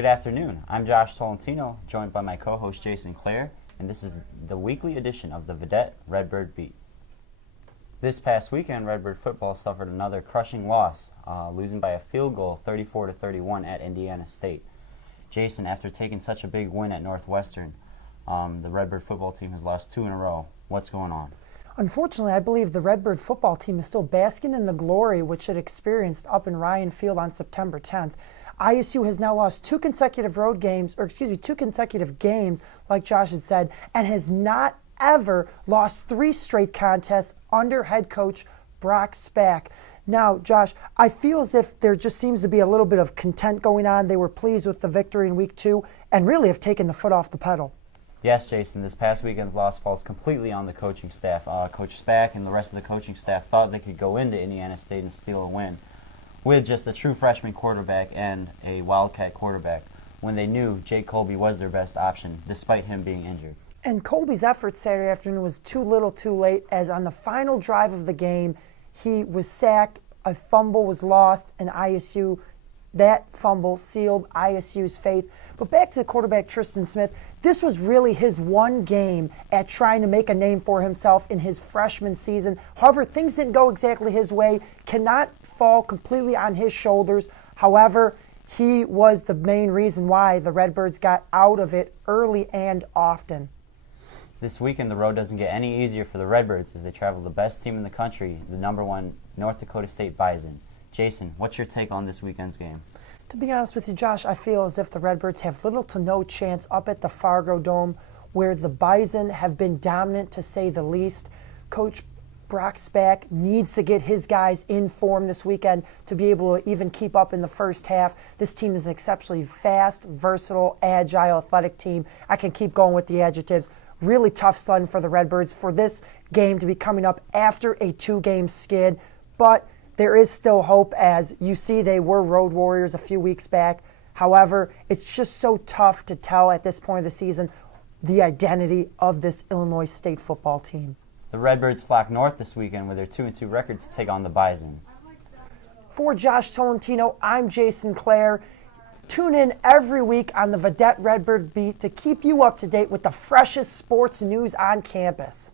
Good afternoon. I'm Josh Tolentino, joined by my co-host Jason Klaer, and this is the weekly edition of the Vedette Redbird Beat. This past weekend, Redbird football suffered another crushing loss, losing by a field goal 34-31 at Indiana State. Jason, after taking such a big win at Northwestern, the Redbird football team has lost 2 in a row. What's going on? Unfortunately, I believe the Redbird football team is still basking in the glory which it experienced up in Ryan Field on September 10th. ISU has now lost 2 consecutive games, like Josh had said, and has not ever lost 3 straight contests under head coach Brock Spack. Now, Josh, I feel as if there just seems to be a little bit of content going on. They were pleased with the victory in week 2 and really have taken the foot off the pedal. Yes, Jason, this past weekend's loss falls completely on the coaching staff. Coach Spack and the rest of the coaching staff thought they could go into Indiana State and steal a win with just a true freshman quarterback and a Wildcat quarterback when they knew Jake Colby was their best option, despite him being injured. And Colby's effort Saturday afternoon was too little too late, as on the final drive of the game, he was sacked, a fumble was lost, and that fumble sealed ISU's fate. But back to the quarterback, Tristan Smith, this was really his one game at trying to make a name for himself in his freshman season. However, things didn't go exactly his way, cannot fall completely on his shoulders. However, he was the main reason why the Redbirds got out of it early and often. This weekend, the road doesn't get any easier for the Redbirds as they travel the best team in the country, the #1 North Dakota State Bison. Jason, what's your take on this weekend's game? To be honest with you, Josh, I feel as if the Redbirds have little to no chance up at the Fargo Dome, where the Bison have been dominant to say the least. Coach Brock Spack needs to get his guys in form this weekend to be able to even keep up in the first half. This team is an exceptionally fast, versatile, agile, athletic team. I can keep going with the adjectives. Really tough sledding for the Redbirds for this game to be coming up after a 2-game skid. But there is still hope, as you see they were road warriors a few weeks back. However, it's just so tough to tell at this point of the season the identity of this Illinois State football team. The Redbirds flock north this weekend with their 2-2 record to take on the Bison. For Josh Tolentino, I'm Jason Klaer. Tune in every week on the Vedette Redbird Beat to keep you up to date with the freshest sports news on campus.